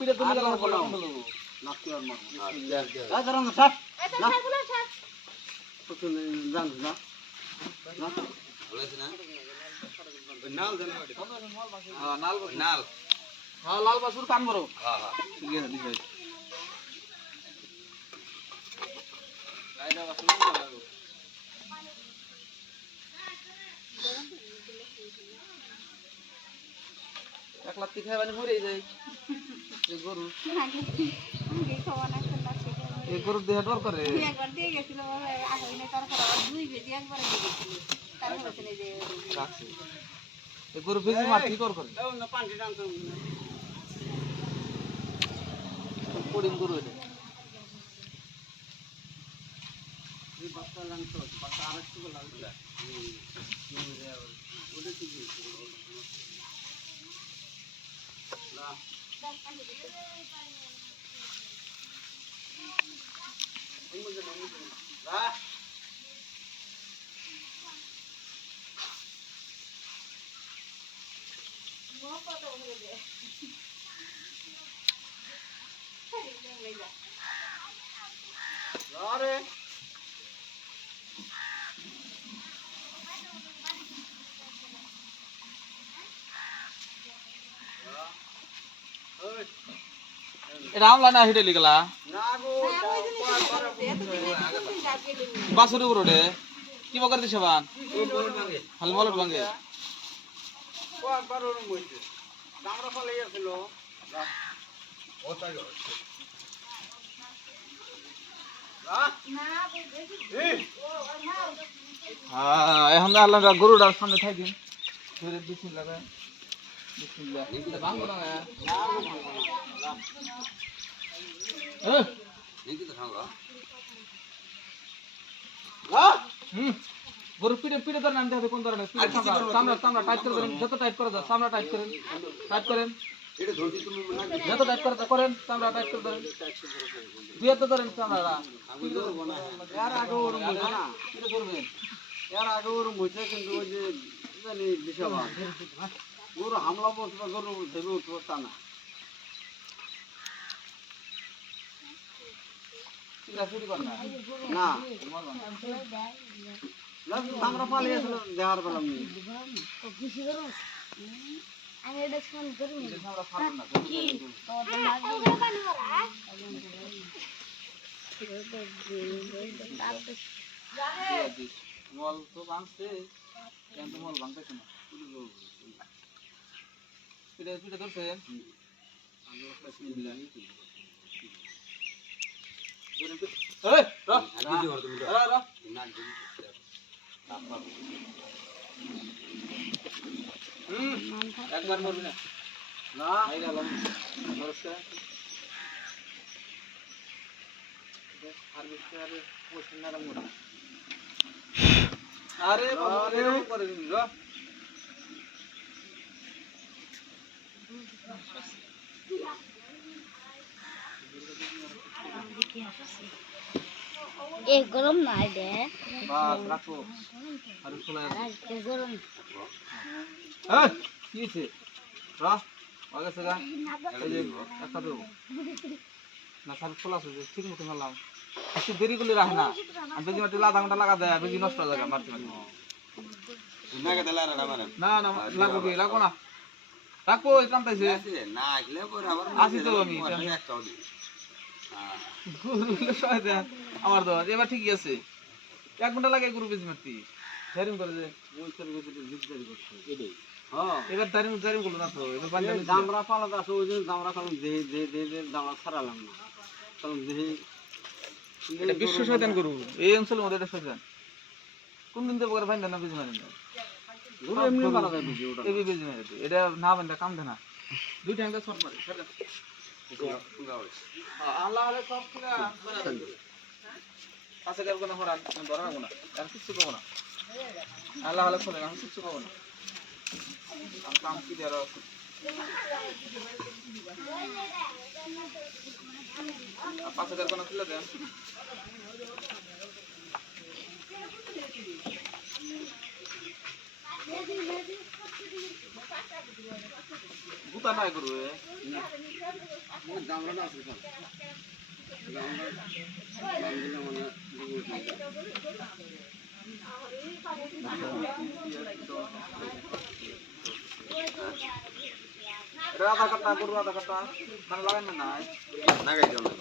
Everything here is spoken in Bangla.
পিঠে তুমি গেলাম বলো নাকি আর মার আ ধরো না স্যার না তো জান না না বলেছ না নাল জানো হ্যাঁ নাল নাল হ্যাঁ লাল বাসুর কান বড় হ্যাঁ হ্যাঁ ঠিক আছে দিছে গায়দা বাসুর লাগো এক লাখ খাই মানে মরে যায় এই গরু আগে খাওয়া না খেলা থেকে এই গরু দেহ ডর করে একবার দিয়ে গেছিল আগে না তারপর দুই বেজি একবার দিয়ে গেছিল তারপর চলে যায় রাখছে এই গরু বেজি মাটি কর করে দাও না পানি টানছো পড়িম গরু এটা এই বাচ্চা লাংছো বাচ্চা আরেকটু লাগবে ওটা কি না রামলা না হেঁটে লিখলা বাসুর উপরে কি বকার দিছে বান হাল মলট ভাঙে এখন আল্লাহ গরুটার সামনে থাকি বিসমিল্লাহ বিসমিল্লাহ ভাঙবো না গরু পিঠে পিঠে ধরে নামতে হবে কোন ধরনের সামনে সামনে টাইট করে ধরেন যত টাইট করা যায় সামনে টাইট করেন যত টাইট করে করেন সামনে টাইট করে ধরেন দুই হাতে ধরেন সামনেরা এর আগে ওরম হইছে না পিঠে ধরবেন এর আগে ওরম হইছে কিন্তু ওই যে জানি বিশাল গরু হামলা বসবে গরু ধরে উঠবো তা না না আমরা পালিয়ে আসলে দেওয়ার পেলাম মল তো ভাঙছে কিন্তু মল ভাঙতেছে না পিঠে পিঠে ধরছে একবার মরবি না না আরে করে দিন গরম নাই দে রাখো আর গরম কি হয়েছে আগে সেগা একটা দেবো না সার খোলা আছে ঠিক মতো মেলাম একটু দেরি করলে রাখে না আমি বেজি মাটি আধা ঘন্টা লাগা দেয় বেজি নষ্ট হয়ে যায় মাটি মাটি না না লাগবে লাগবো না রাখবো টানতেছে আসি তো আমি আমার তো এবার ঠিকই আছে 1 ঘন্টা লাগে গরু বেজি মারতি দাঁড়িয়ে করে যে এবার দাঁড়িয়ে দাঁড়িয়ে করলো না তো এবার দামরা পালাতে আছে ওই জন্য দামরা কারণ দামরা ছাড়ালাম না কারণ এটা বিশ্ব শয়তান গরু এই অঞ্চলের মধ্যে এটা শয়তান কোন দিন দেবো ফাইন না বেজি মারেন গরু এমনি পালা যায় বেজি ওটা এই বেজি মারে এটা না বান্দা কাম দেনা দুই ট্যাঙ্কা শট মারে আল্লাহ আলে সব কিনা কাছে গেল না হরান ধরা না আর কিছু পাবো না আল্লাহ আলে চলে আমি কিছু পাবো না কাম কি দেওয়ার পাশে গেল না খুলে দেন পুতা নাই করবে আধার কার্ডটা গরু আধার কার্ডটা মানে লাগাই না নাই লাগাই দাও না